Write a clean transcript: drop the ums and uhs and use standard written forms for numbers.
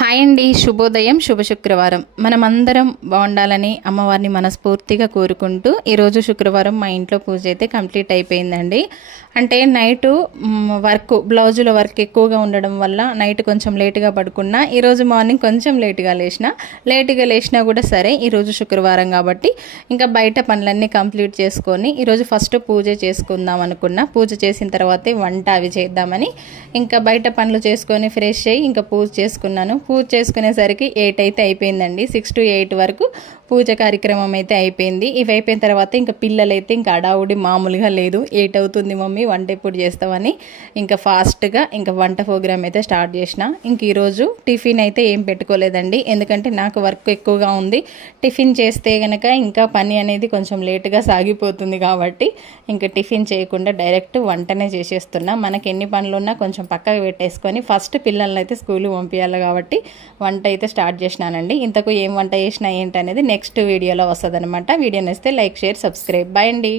Hi అండి, శుభోదయం, శుభ శుక్రవారం. మనమందరం బాగుండాలని అమ్మవారిని మనస్ఫూర్తిగా కోరుకుంటూ ఈరోజు శుక్రవారం మా ఇంట్లో పూజ అయితే కంప్లీట్ అయిపోయిందండి. అంటే నైటు బ్లౌజుల వర్క్ ఎక్కువగా ఉండడం వల్ల నైట్ కొంచెం లేటుగా పడుకున్నా, ఈరోజు మార్నింగ్ కొంచెం లేటుగా లేచినా కూడా సరే, ఈరోజు శుక్రవారం కాబట్టి ఇంకా బయట పనులన్నీ కంప్లీట్ చేసుకొని ఈరోజు ఫస్ట్ పూజ చేసుకుందాం అనుకున్నా. పూజ చేసిన తర్వాతే వంట అవి చేద్దామని ఇంకా బయట పనులు చేసుకొని ఫ్రెష్ అయ్యి ఇంకా పూజ చేసుకున్నాను. పూజ చేసుకునేసరికి 8 అయితే అయిపోయిందండి. 6 to 8 వరకు పూజ కార్యక్రమం అయితే అయిపోయింది. ఇవి అయిపోయిన తర్వాత ఇంకా పిల్లలైతే ఇంకా అడావుడి మామూలుగా లేదు. 8 అవుతుంది మమ్మీ, వంట ఎప్పుడు చేస్తామని ఇంకా ఫాస్ట్గా ఇంకా వంట ప్రోగ్రామ్ అయితే స్టార్ట్ చేసిన. ఇంక ఈరోజు టిఫిన్ అయితే ఏం పెట్టుకోలేదండి, ఎందుకంటే నాకు వర్క్ ఎక్కువగా ఉంది. టిఫిన్ చేస్తే కనుక ఇంకా పని అనేది కొంచెం లేటుగా సాగిపోతుంది కాబట్టి ఇంకా టిఫిన్ చేయకుండా డైరెక్ట్ వంటనే చేసేస్తున్నా. మనకి ఎన్ని పనులున్నా కొంచెం పక్కకు పెట్టేసుకొని ఫస్ట్ పిల్లల్ని అయితే స్కూల్కి పంపించాలి కాబట్టి వంట అయితే స్టార్ట్ చేసినానండి. ఇంతకు ఏం వంట చేసినా ఏంటనేది నెక్స్ట్ వీడియోలో వస్తుంది అనమాట. వీడియో నచ్చితే లైక్, షేర్, సబ్స్క్రైబ్. బాయ్ అండి.